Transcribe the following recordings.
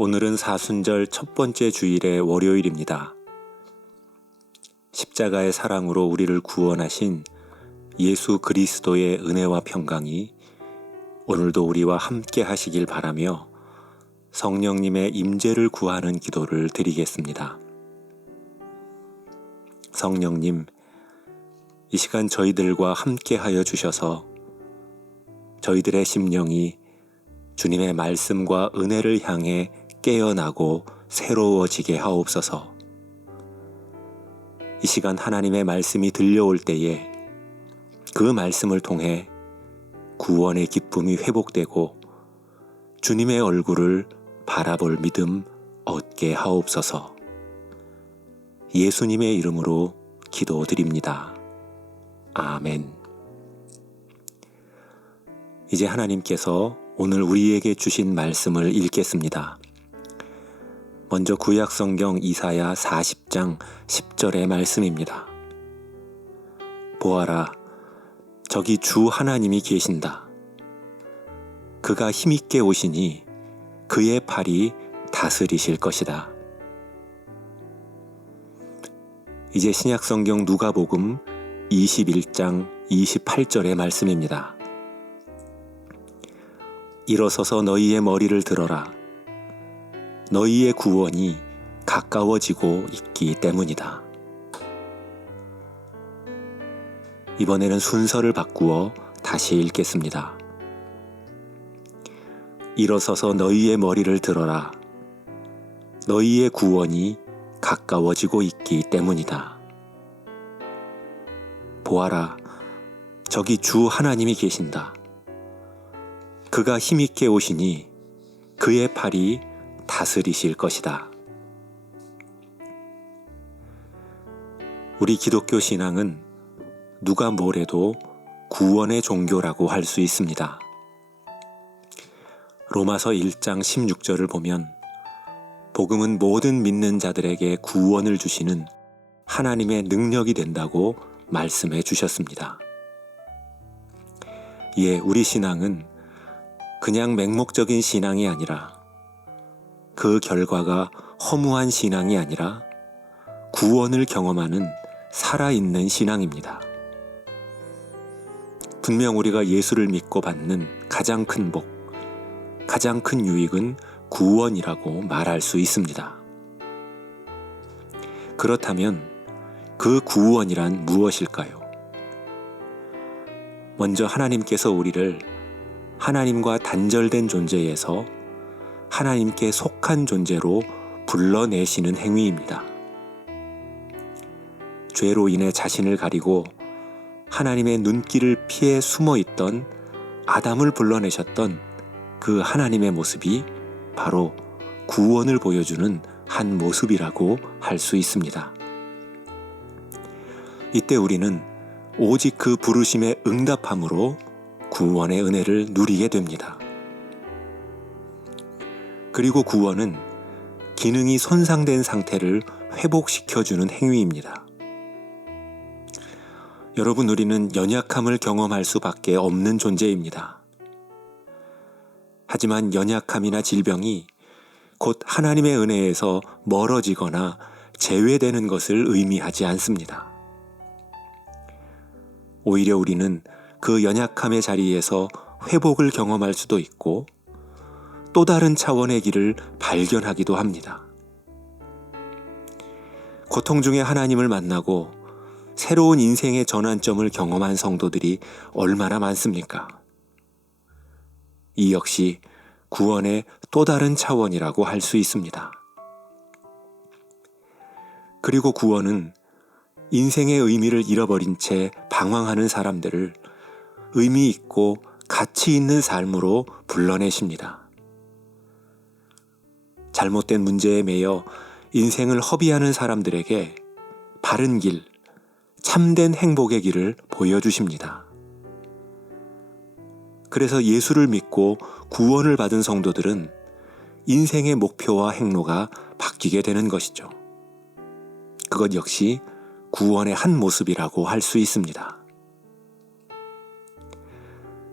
오늘은 사순절 첫 번째 주일의 월요일입니다. 십자가의 사랑으로 우리를 구원하신 예수 그리스도의 은혜와 평강이 오늘도 우리와 함께 하시길 바라며 성령님의 임재를 구하는 기도를 드리겠습니다. 성령님, 이 시간 저희들과 함께 하여 주셔서 저희들의 심령이 주님의 말씀과 은혜를 향해 깨어나고 새로워지게 하옵소서. 이 시간 하나님의 말씀이 들려올 때에 그 말씀을 통해 구원의 기쁨이 회복되고 주님의 얼굴을 바라볼 믿음 얻게 하옵소서. 예수님의 이름으로 기도드립니다. 아멘. 이제 하나님께서 오늘 우리에게 주신 말씀을 읽겠습니다. 먼저 구약성경 이사야 40장 10절의 말씀입니다. 보아라, 저기 주 하나님이 계신다. 그가 힘있게 오시니 그의 팔이 다스리실 것이다. 이제 신약성경 누가복음 21장 28절의 말씀입니다. 일어서서 너희의 머리를 들어라. 너희의 구원이 가까워지고 있기 때문이다. 이번에는 순서를 바꾸어 다시 읽겠습니다. 일어서서 너희의 머리를 들어라. 너희의 구원이 가까워지고 있기 때문이다. 보아라, 저기 주 하나님이 계신다. 그가 힘있게 오시니 그의 팔이 다스리실 것이다. 우리 기독교 신앙은 누가 뭐래도 구원의 종교라고 할 수 있습니다. 로마서 1장 16절을 보면 복음은 모든 믿는 자들에게 구원을 주시는 하나님의 능력이 된다고 말씀해 주셨습니다. 예, 우리 신앙은 그냥 맹목적인 신앙이 아니라 그 결과가 허무한 신앙이 아니라 구원을 경험하는 살아있는 신앙입니다. 분명 우리가 예수를 믿고 받는 가장 큰 복, 가장 큰 유익은 구원이라고 말할 수 있습니다. 그렇다면 그 구원이란 무엇일까요? 먼저 하나님께서 우리를 하나님과 단절된 존재에서 하나님께 속한 존재로 불러내시는 행위입니다. 죄로 인해 자신을 가리고 하나님의 눈길을 피해 숨어있던 아담을 불러내셨던 그 하나님의 모습이 바로 구원을 보여주는 한 모습이라고 할 수 있습니다. 이때 우리는 오직 그 부르심에 응답함으로 구원의 은혜를 누리게 됩니다. 그리고 구원은 기능이 손상된 상태를 회복시켜주는 행위입니다. 여러분, 우리는 연약함을 경험할 수밖에 없는 존재입니다. 하지만 연약함이나 질병이 곧 하나님의 은혜에서 멀어지거나 제외되는 것을 의미하지 않습니다. 오히려 우리는 그 연약함의 자리에서 회복을 경험할 수도 있고 또 다른 차원의 길을 발견하기도 합니다. 고통 중에 하나님을 만나고 새로운 인생의 전환점을 경험한 성도들이 얼마나 많습니까? 이 역시 구원의 또 다른 차원이라고 할 수 있습니다. 그리고 구원은 인생의 의미를 잃어버린 채 방황하는 사람들을 의미 있고 가치 있는 삶으로 불러내십니다. 잘못된 문제에 매여 인생을 허비하는 사람들에게 바른 길, 참된 행복의 길을 보여주십니다. 그래서 예수를 믿고 구원을 받은 성도들은 인생의 목표와 행로가 바뀌게 되는 것이죠. 그것 역시 구원의 한 모습이라고 할 수 있습니다.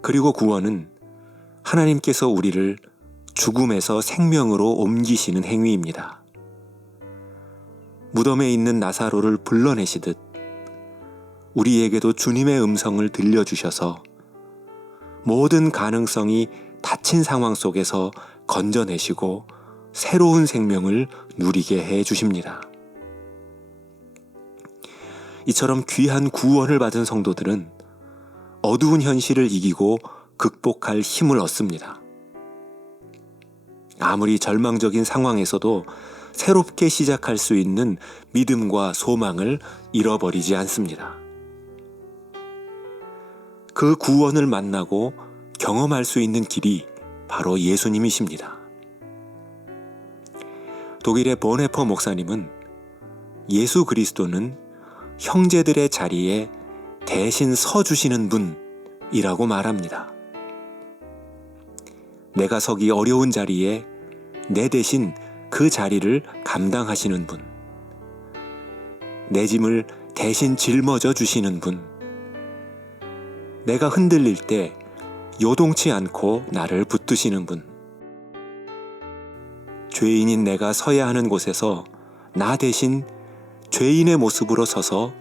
그리고 구원은 하나님께서 우리를 죽음에서 생명으로 옮기시는 행위입니다. 무덤에 있는 나사로를 불러내시듯 우리에게도 주님의 음성을 들려주셔서 모든 가능성이 닫힌 상황 속에서 건져내시고 새로운 생명을 누리게 해 주십니다. 이처럼 귀한 구원을 받은 성도들은 어두운 현실을 이기고 극복할 힘을 얻습니다. 아무리 절망적인 상황에서도 새롭게 시작할 수 있는 믿음과 소망을 잃어버리지 않습니다. 그 구원을 만나고 경험할 수 있는 길이 바로 예수님이십니다. 독일의 보네퍼 목사님은 예수 그리스도는 형제들의 자리에 대신 서주시는 분이라고 말합니다. 내가 서기 어려운 자리에 내 대신 그 자리를 감당하시는 분, 내 짐을 대신 짊어져 주시는 분, 내가 흔들릴 때 요동치 않고 나를 붙드시는 분, 죄인인 내가 서야 하는 곳에서 나 대신 죄인의 모습으로 서서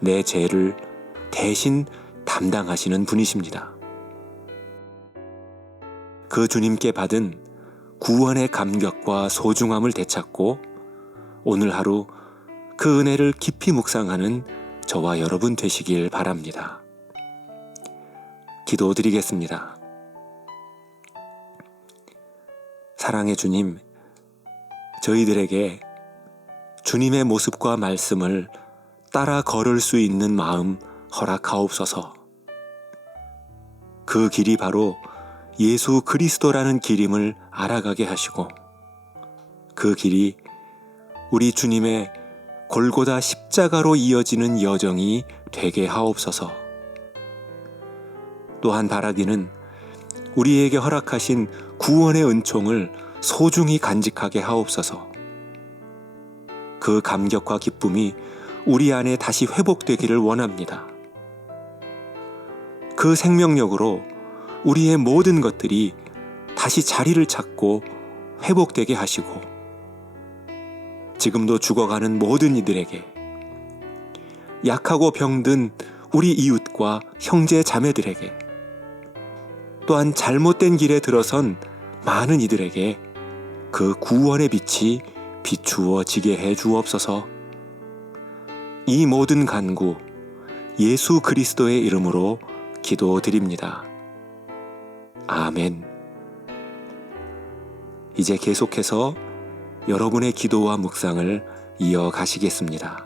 내 죄를 대신 담당하시는 분이십니다. 그 주님께 받은 구원의 감격과 소중함을 되찾고 오늘 하루 그 은혜를 깊이 묵상하는 저와 여러분 되시길 바랍니다. 기도드리겠습니다. 사랑의 주님, 저희들에게 주님의 모습과 말씀을 따라 걸을 수 있는 마음 허락하옵소서. 그 길이 바로 예수 그리스도라는 길임을 알아가게 하시고 그 길이 우리 주님의 골고다 십자가로 이어지는 여정이 되게 하옵소서. 또한 바라기는 우리에게 허락하신 구원의 은총을 소중히 간직하게 하옵소서. 그 감격과 기쁨이 우리 안에 다시 회복되기를 원합니다. 그 생명력으로 우리의 모든 것들이 다시 자리를 찾고 회복되게 하시고 지금도 죽어가는 모든 이들에게 약하고 병든 우리 이웃과 형제 자매들에게 또한 잘못된 길에 들어선 많은 이들에게 그 구원의 빛이 비추어지게 해 주옵소서. 이 모든 간구 예수 그리스도의 이름으로 기도드립니다. 아멘. 이제 계속해서 여러분의 기도와 묵상을 이어가시겠습니다.